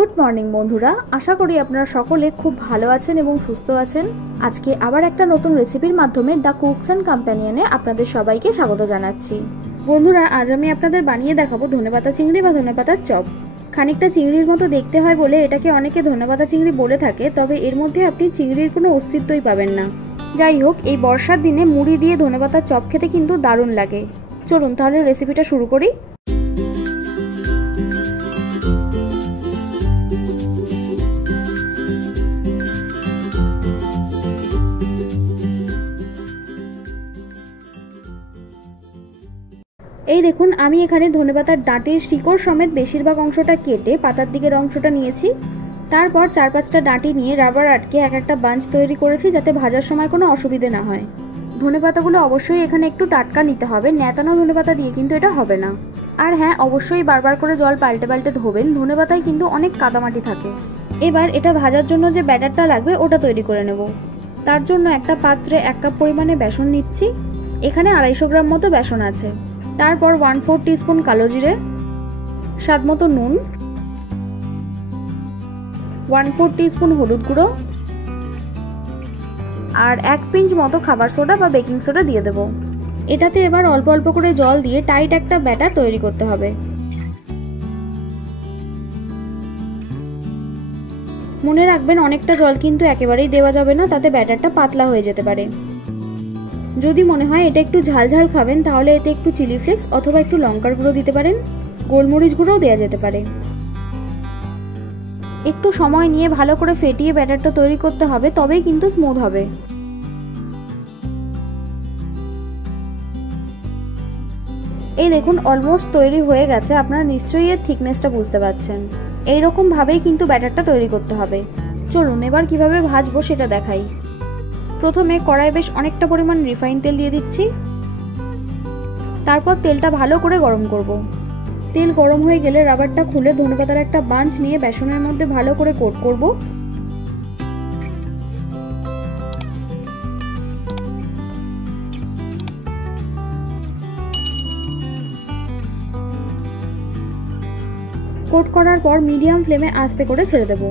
Good morning বন্ধুরা, আশা করি আপনারা সকলে খুব ভালো আছেন এবং সুস্থ আছেন। আজকে আবার একটা নতুন রেসিপির মাধ্যমে দ্য কুকস অ্যান্ড কম্প্যানিয়নে আপনাদের সবাইকে স্বাগত জানাচ্ছি। বন্ধুরা, আজ আমি আপনাদের বানিয়ে দেখাবো ধনেপাতা চিংড়ি বা ধনেপাতার চপ। খানিকটা চিংড়ির মতো দেখতে হয় বলে এটাকে অনেকে ধনেপাতা চিংড়ি বলে থাকে, তবে এর মধ্যে আপনি চিংড়ির কোনো অস্তিত্বই পাবেন না। যাই হোক, এই বর্ষার দিনে মুড়ি দিয়ে ধনেপাতার চপ খেতে কিন্তু দারুণ লাগে। চলুন তাহলে রেসিপিটা শুরু করি। এই দেখুন, আমি এখানে ধনেপাতার ডাঁটির শিকড় সমেত বেশিরভাগ অংশটা কেটে পাতার দিকের অংশটা নিয়েছি। তারপর 4-5টা ডাঁটি নিয়ে রাবার আটকে একটা বাঞ্চ তৈরি করেছি, যাতে ভাজার সময় কোনো অসুবিধে না হয়। ধনেপাতাগুলো অবশ্যই এখানে একটু টাটকা নিতে হবে, ন্যাতানো ধনেপাতা দিয়ে কিন্তু এটা হবে না। আর হ্যাঁ, অবশ্যই বারবার করে জল পাল্টে পাল্টে ধোবেন, ধনেপাতায় কিন্তু অনেক কাদামাটি থাকে। এবার এটা ভাজার জন্য যে ব্যাটারটা লাগবে ওটা তৈরি করে নেব। তার জন্য একটা পাত্রে 1 কাপ পরিমাণে বেসন নিচ্ছি। এখানে 250 গ্রাম মতো বেসন আছে। তারপর 1/4 টিস্পুন কালো জিরে, স্বাদ মতো নুন, 1/4 টিস্পুন হলুদ গুঁড়ো আর 1 পিঞ্চ মতো খাবার সোডা বা বেকিং সোডা দিয়ে দেব। এটাতে এবার অল্প অল্প করে জল দিয়ে টাইট একটা ব্যাটার তৈরি করতে হবে। মনে রাখবেন, অনেকটা জল কিন্তু একেবারেই দেওয়া যাবে না, তাতে ব্যাটারটা পাতলা হয়ে যেতে পারে। যদি মনে হয় এটা একটু ঝালঝাল খাবেন, তাহলে এতে একটু চিলি ফ্লেক্স অথবা একটু লঙ্কার গুঁড়ো দিতে পারেন, গোলমরিচ গুঁড়োও দেওয়া যেতে পারে। একটু সময় নিয়ে ভালো করে ফেটিয়ে ব্যাটারটা তৈরি করতে হবে, তবেই কিন্তু স্মুথ হবে। এই দেখুন, অলমোস্ট তৈরি হয়ে গেছে। আপনারা নিশ্চয়ই এর থিকনেসটা বুঝতে পারছেন। এইরকম ভাবেই কিন্তু ব্যাটারটা তৈরি করতে হবে। চলুন এবার কিভাবে ভাজবো সেটা দেখাই। প্রথমে কড়াইয়ে বেশ অনেকটা পরিমাণ রিফাইন তেল দিয়ে দিচ্ছি। তারপর তেলটা ভালো করে গরম করব। তেল গরম হয়ে গেলে রাবারটা খুলে ধনেপাতার একটা বাঞ্চ নিয়ে বেসনের মধ্যে ভালো করে কোট করব। কোট করার পর মিডিয়াম ফ্লেমে আস্তে করে ছেড়ে দেব।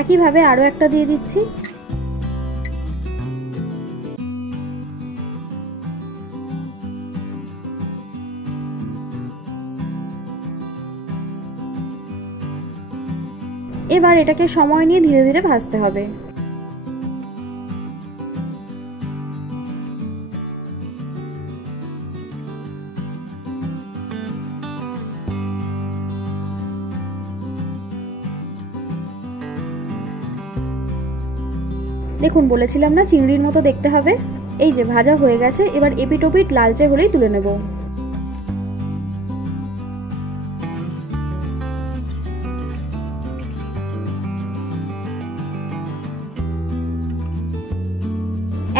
একইভাবে আরো একটা দিয়ে দিচ্ছি। এবার এটাকে সময় নিয়ে ধীরে ধীরে ভাজতে হবে। দেখুন, বলেছিলাম না চিংড়ির মতো দেখতে হবে। এই যে ভাজা হয়ে গেছে, এবার এপিট ওপিট লালচে হলেই তুলে নেব।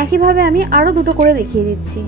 একইভাবে আমি আরো দুটো করে দেখিয়ে দিচ্ছি।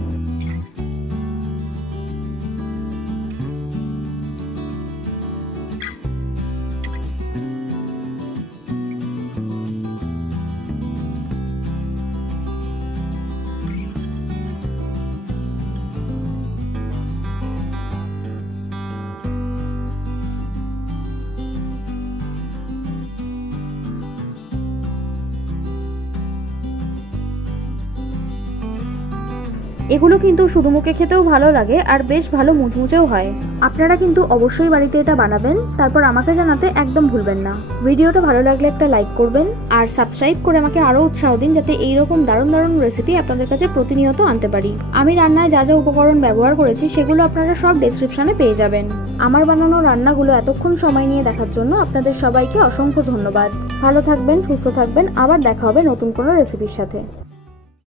এগুলো কিন্তু শুধু মুখে খেতেও ভালো লাগে আর বেশ ভালো মুচমুচেও হয়। আপনারা কিন্তু অবশ্যই বাড়িতে এটা বানাবেন, তারপর আমাকে জানাতে একদম ভুলবেন না। ভিডিওটা ভালো লাগলে একটা লাইক করবেন আর সাবস্ক্রাইব করে আমাকে আরো উৎসাহ দিন, যাতে এইরকম দারুণ দারুণ রেসিপি আপনাদের কাছে প্রতিনিয়ত আনতে পারি। আমি রান্নায় যা যা উপকরণ ব্যবহার করেছি সেগুলো আপনারা সব ডেসক্রিপশনে পেয়ে যাবেন। আমার বানানো রান্নাগুলো এতক্ষণ সময় নিয়ে দেখার জন্য আপনাদের সবাইকে অসংখ্য ধন্যবাদ। ভালো থাকবেন, সুস্থ থাকবেন, আবার দেখা হবে নতুন কোনো রেসিপির সাথে।